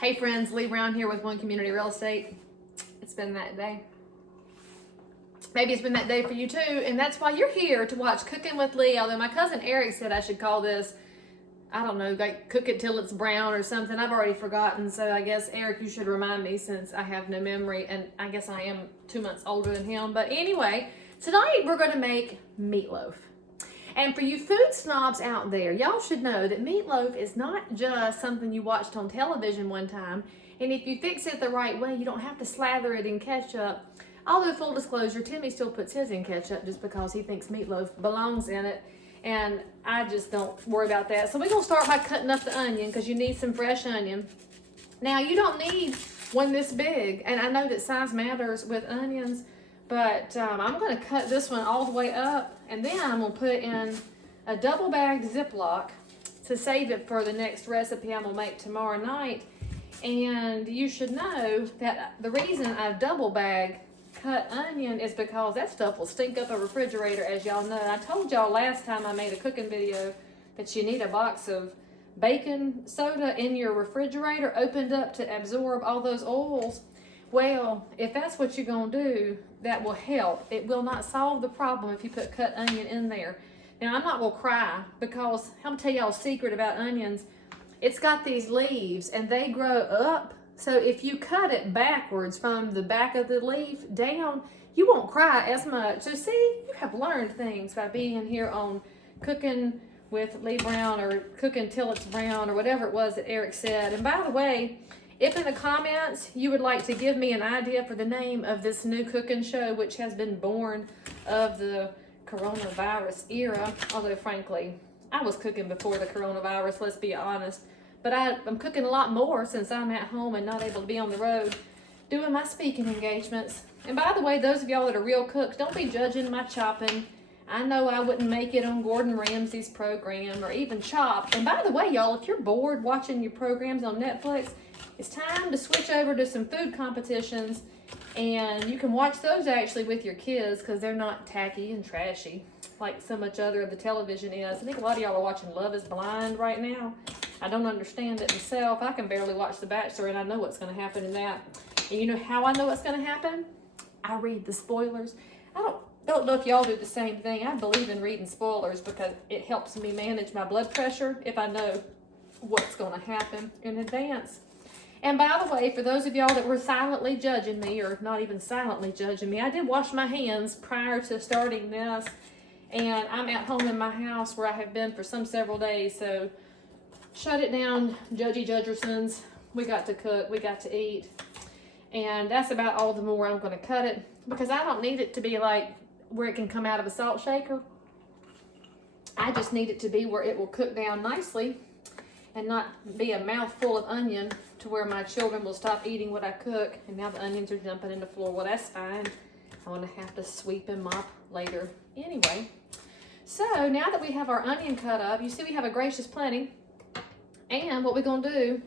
Hey friends, Leigh Brown here with One Community Real Estate. It's been that day. Maybe it's been that day for you too, and that's why you're here to watch Cooking with Leigh. Although my cousin Eric said I should call this, I don't know, like Cook It Till It's Brown or something. I've already forgotten, so I guess Eric, you should remind me since I have no memory, and I guess I am 2 months older than him. But anyway, tonight we're going to make meatloaf. And for you food snobs out there, y'all should know that meatloaf is not just something you watched on television one time. And if you fix it the right way, you don't have to slather it in ketchup. Although, full disclosure, Timmy still puts his in ketchup just because he thinks meatloaf belongs in it. And I just don't worry about that. So we're going to start by cutting up the onion because you need some fresh onion. Now, you don't need one this big. And I know that size matters with onions. But I'm going to cut this one all the way up, and then I'm going to put it in a double-bagged Ziploc to save it for the next recipe I'm going to make tomorrow night. And you should know that the reason I double-bag cut onion is because that stuff will stink up a refrigerator, as y'all know. I told y'all last time I made a cooking video that you need a box of baking soda in your refrigerator opened up to absorb all those oils. Well, if that's what you're going to do, that will help. It will not solve the problem if you put cut onion in there. Now, I'm not going to cry because I'm going to tell y'all a secret about onions. It's got these leaves and they grow up. So if you cut it backwards from the back of the leaf down, you won't cry as much. So see, you have learned things by being here on Cooking with Leigh Brown or Cooking Till It's Brown or whatever it was that Eric said. And by the way, if in the comments you would like to give me an idea for the name of this new cooking show, which has been born of the coronavirus era, although frankly, I was cooking before the coronavirus, let's be honest. But I'm cooking a lot more since I'm at home and not able to be on the road doing my speaking engagements. And by the way, those of y'all that are real cooks, don't be judging my chopping. I know I wouldn't make it on Gordon Ramsay's program or even Chopped. And by the way, y'all, if you're bored watching your programs on Netflix, it's time to switch over to some food competitions, and you can watch those actually with your kids because they're not tacky and trashy like so much other of the television is. I think a lot of y'all are watching Love is Blind right now. I don't understand it myself. I can barely watch The Bachelor, and I know what's going to happen in that. And you know how I know what's going to happen? I read the spoilers. I don't know if y'all do the same thing. I believe in reading spoilers because it helps me manage my blood pressure if I know what's going to happen in advance. And by the way, for those of y'all that were silently judging me, or not even silently judging me, I did wash my hands prior to starting this. And I'm at home in my house where I have been for several days. So shut it down, Judgy Judgersons. We got to cook, we got to eat. And that's about all the more I'm going to cut it. Because I don't need it to be like where it can come out of a salt shaker. I just need it to be where it will cook down nicely and not be a mouthful of onion to where my children will stop eating what I cook. And now the onions are jumping in the floor. Well, that's fine. I'm going to have to sweep and mop later. Anyway, so now that we have our onion cut up, you see we have a gracious plenty. And what we're going to do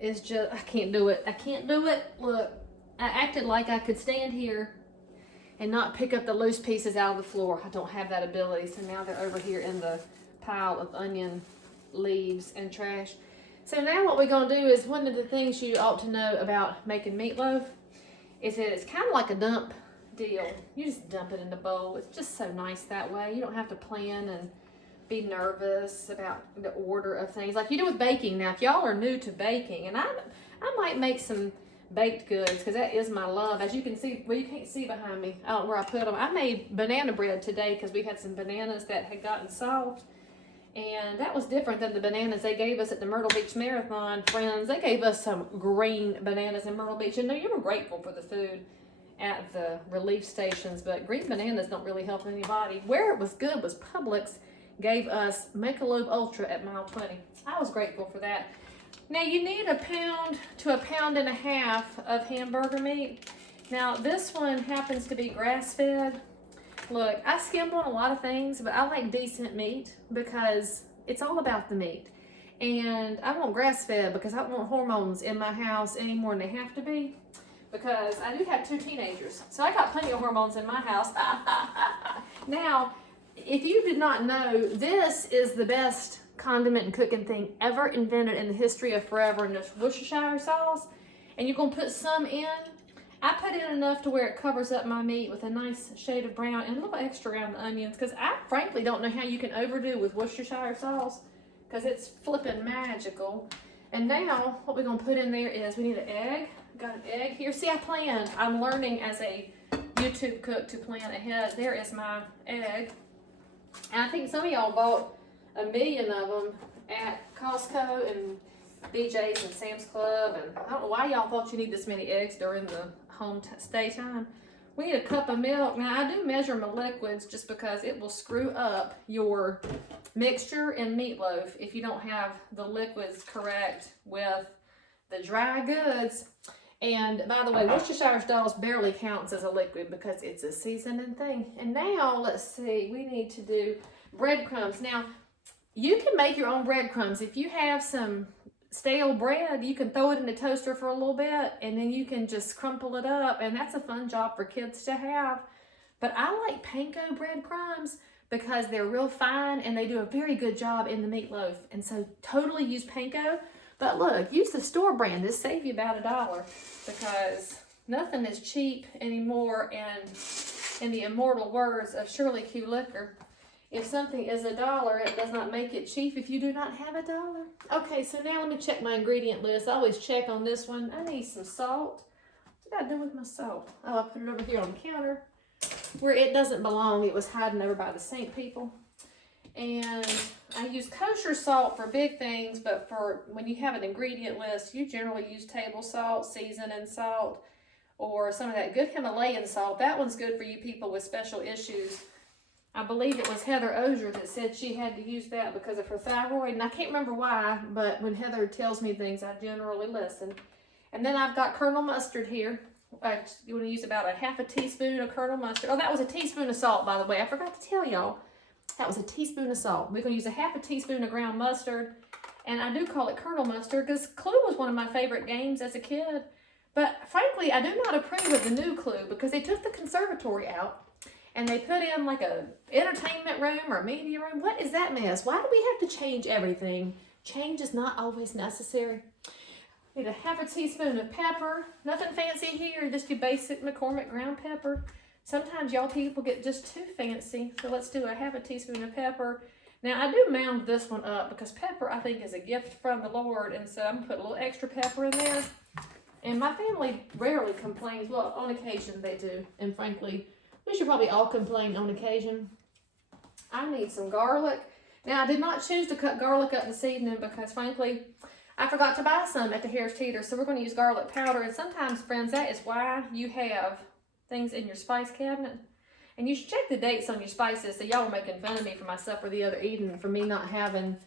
is just, I can't do it. I can't do it. Look, I acted like I could stand here and not pick up the loose pieces out of the floor. I don't have that ability. So now they're over here in the pile of onion leaves and trash. So now what we're going to do is, one of the things you ought to know about making meatloaf is that it's kind of like a dump deal. You just dump it in the bowl. It's just so nice that way. You don't have to plan and be nervous about the order of things like you do with baking. Now, if y'all are new to baking, and I might make some baked goods because that is my love. As you can see, well, you can't see behind me. I don't know where I put them. I made banana bread today because we had some bananas that had gotten soft. And that was different than the bananas they gave us at the Myrtle Beach Marathon, friends. They gave us some green bananas in Myrtle Beach. And no, you were grateful for the food at the relief stations, but green bananas don't really help anybody. Where it was good was Publix gave us Michelob Ultra at mile 20. I was grateful for that. Now you need 1 pound to 1.5 pounds of hamburger meat. Now this one happens to be grass-fed. Look, I skimp on a lot of things, but I like decent meat because it's all about the meat. And I want grass-fed because I don't want hormones in my house any more than they have to be, because I do have 2 teenagers. So I got plenty of hormones in my house. Now, if you did not know, this is the best condiment and cooking thing ever invented in the history of forever, and this Worcestershire sauce. And you're gonna put some in. I put in enough to where it covers up my meat with a nice shade of brown and a little extra around the onions, because I frankly don't know how you can overdo with Worcestershire sauce, because it's flippin' magical. And now what we're gonna put in there is we need an egg. Got an egg here. See, I planned. I'm learning as a YouTube cook to plan ahead. There is my egg. And I think some of y'all bought 1,000,000 of them at Costco and BJ's and Sam's Club. And I don't know why y'all thought you need this many eggs during the home stay time. We need a cup of milk. Now, I do measure my liquids just because it will screw up your mixture in meatloaf if you don't have the liquids correct with the dry goods. And by the way, Worcestershire sauce barely counts as a liquid because it's a seasoning thing. And now, let's see, we need to do breadcrumbs. Now, you can make your own breadcrumbs. If you have some stale bread, you can throw it in the toaster for a little bit, and then you can just crumple it up, and that's a fun job for kids to have. But I like panko breadcrumbs because they're real fine, and they do a very good job in the meatloaf. And so totally use panko. But look, use the store brand. This save you about $1 because nothing is cheap anymore. And in the immortal words of 𝙍𝙀𝘼𝙾𝙏𝙀, if something is $1, it does not make it cheap if you do not have $1. Okay, so now let me check my ingredient list. I always check on this one. I need some salt. What did I do with my salt? Oh, I put it over here on the counter where it doesn't belong. It was hiding over by the sink people. And I use kosher salt for big things, but for when you have an ingredient list, you generally use table salt, seasoning salt, or some of that good Himalayan salt. That one's good for you people with special issues. I believe it was 𝙑𝙄𝘼𝘾𝙃 that said she had to use that because of her thyroid, and I can't remember why, but when Heather tells me things, I generally listen. And then I've got Colonel mustard here. You want to use about 1/2 teaspoon of Colonel mustard. Oh, that was a teaspoon of salt, by the way. I forgot to tell y'all. That was a teaspoon of salt. We're going to use 1/2 teaspoon of ground mustard. And I do call it Colonel mustard because Clue was one of my favorite games as a kid. But frankly, I do not approve of the new Clue because they took the conservatory out and they put in like a entertainment room or a media room. What is that mess? Why do we have to change everything? Change is not always necessary. Need 1/2 teaspoon of pepper. Nothing fancy here, just your basic McCormick ground pepper. Sometimes y'all people get just too fancy, so let's do 1/2 teaspoon of pepper. Now, I do mound this one up because pepper, I think, is a gift from the Lord, and so I'm going to put a little extra pepper in there. And my family rarely complains. Well, on occasion they do, and frankly, we should probably all complain on occasion. I need some garlic. Now, I did not choose to cut garlic up this evening because, frankly, I forgot to buy some at the Harris Teeter, so we're going to use garlic powder. And sometimes, friends, that is why you have things in your spice cabinet. And you should check the dates on your spices. So y'all were making fun of me for my supper the other evening for me not having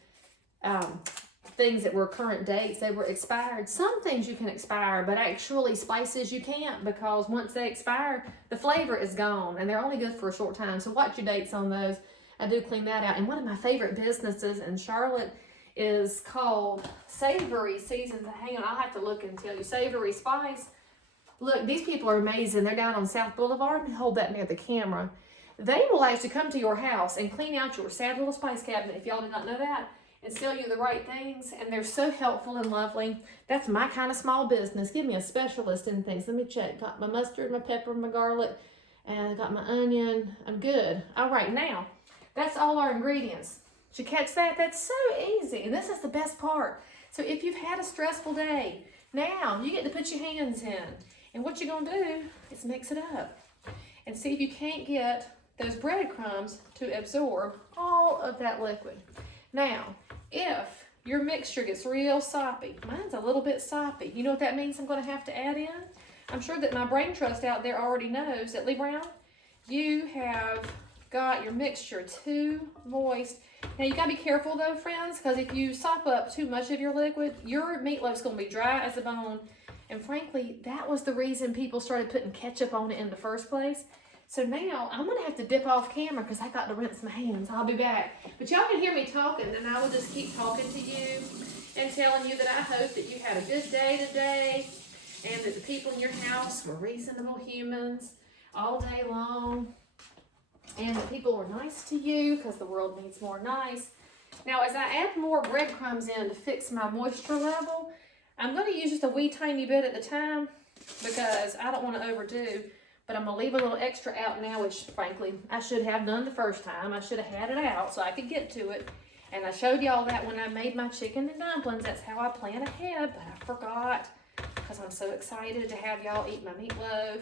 things that were current dates. They were expired. Some things you can expire, but actually spices you can't, because once they expire, the flavor is gone and they're only good for a short time. So watch your dates on those. I do clean that out. And one of my favorite businesses in Charlotte is called Savory Seasons. Hang on, I'll have to look and tell you. Savory Spice. Look, these people are amazing. They're down on South Boulevard. Hold that near the camera. They will actually come to your house and clean out your sad little spice cabinet, if y'all did not know that, and sell you the right things. And they're so helpful and lovely. That's my kind of small business. Give me a specialist in things. Let me check. Got my mustard, my pepper, my garlic, and I got my onion. I'm good. All right, now, that's all our ingredients. Did you catch that? That's so easy. And this is the best part. So if you've had a stressful day, now you get to put your hands in. And what you're going to do is mix it up and see if you can't get those breadcrumbs to absorb all of that liquid. Now, if your mixture gets real soppy, mine's a little bit soppy. You know what that means I'm going to have to add in? I'm sure that my brain trust out there already knows that, Leigh Brown, you have got your mixture too moist. Now, you got to be careful, though, friends, because if you sop up too much of your liquid, your meatloaf's going to be dry as a bone. And frankly, that was the reason people started putting ketchup on it in the first place. So now I'm going to have to dip off camera because I got to rinse my hands. I'll be back. But y'all can hear me talking, and I will just keep talking to you and telling you that I hope that you had a good day today and that the people in your house were reasonable humans all day long, and that people were nice to you because the world needs more nice. Now, as I add more breadcrumbs in to fix my moisture level, I'm going to use just a wee tiny bit at a time because I don't want to overdo. But I'm going to leave a little extra out now, which frankly, I should have done the first time. I should have had it out so I could get to it. And I showed y'all that when I made my chicken and dumplings. That's how I plan ahead, but I forgot because I'm so excited to have y'all eat my meatloaf.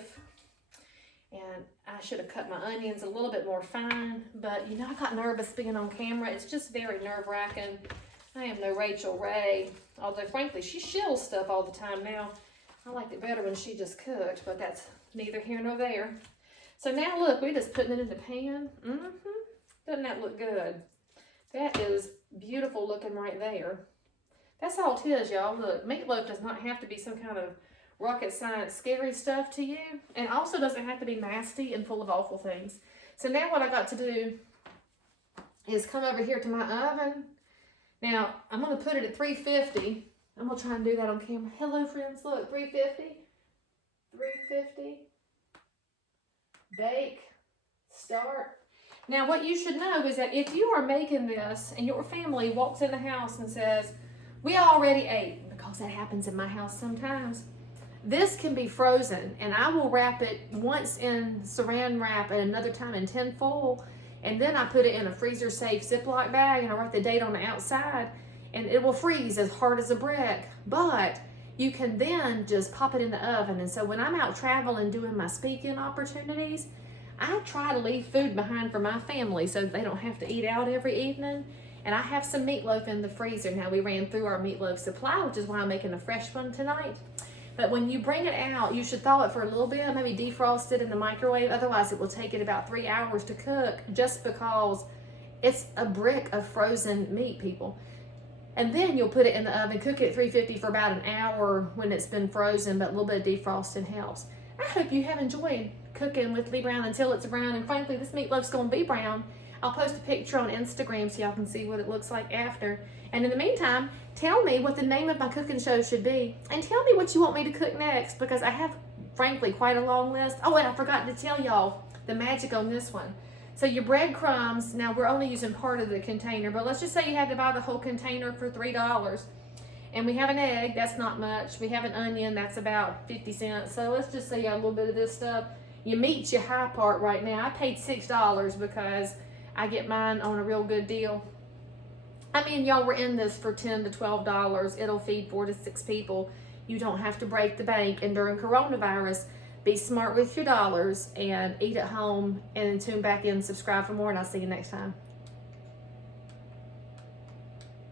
And I should have cut my onions a little bit more fine. But, you know, I got nervous being on camera. It's just very nerve-wracking. I am no Rachel Ray. Although, frankly, she shills stuff all the time now. I liked it better when she just cooked, but that's neither here nor there. So now look, we're just putting it in the pan. Doesn't that look good? That is beautiful looking right there. That's all it is, y'all. Look, meatloaf does not have to be some kind of rocket science scary stuff to you. And also doesn't have to be nasty and full of awful things. So now what I got to do is come over here to my oven. Now, I'm going to put it at 350. I'm going to try and do that on camera. Hello, friends. Look, 350. 350. Bake. Start. Now, what you should know is that if you are making this and your family walks in the house and says, we already ate, because that happens in my house sometimes, this can be frozen, and I will wrap it once in saran wrap and another time in tin foil, and then I put it in a freezer-safe Ziploc bag, and I write the date on the outside, and it will freeze as hard as a brick. But you can then just pop it in the oven. And so when I'm out traveling doing my speaking opportunities, I try to leave food behind for my family so they don't have to eat out every evening. And I have some meatloaf in the freezer. Now, we ran through our meatloaf supply, which is why I'm making a fresh one tonight. But when you bring it out, you should thaw it for a little bit, maybe defrost it in the microwave. Otherwise, it will take it about 3 hours to cook, just because it's a brick of frozen meat, people. And then you'll put it in the oven, cook it at 350 for about an hour when it's been frozen, but a little bit of defrosting helps. I hope you have enjoyed cooking with Leigh Brown until it's brown. And frankly, this meatloaf's going to be brown. I'll post a picture on Instagram so y'all can see what it looks like after. And in the meantime, tell me what the name of my cooking show should be. And tell me what you want me to cook next, because I have, frankly, quite a long list. Oh, and I forgot to tell y'all the magic on this one. So your breadcrumbs, now we're only using part of the container, but let's just say you had to buy the whole container for $3. And we have an egg, that's not much. We have an onion, that's about 50 cents. So let's just say you got a little bit of this stuff. Your meat's your high part right now. I paid $6 because I get mine on a real good deal. I mean, y'all, we're in this for $10 to $12. It'll feed 4 to 6 people. You don't have to break the bank. And during coronavirus, be smart with your dollars and eat at home, and tune back in, subscribe for more, and I'll see you next time.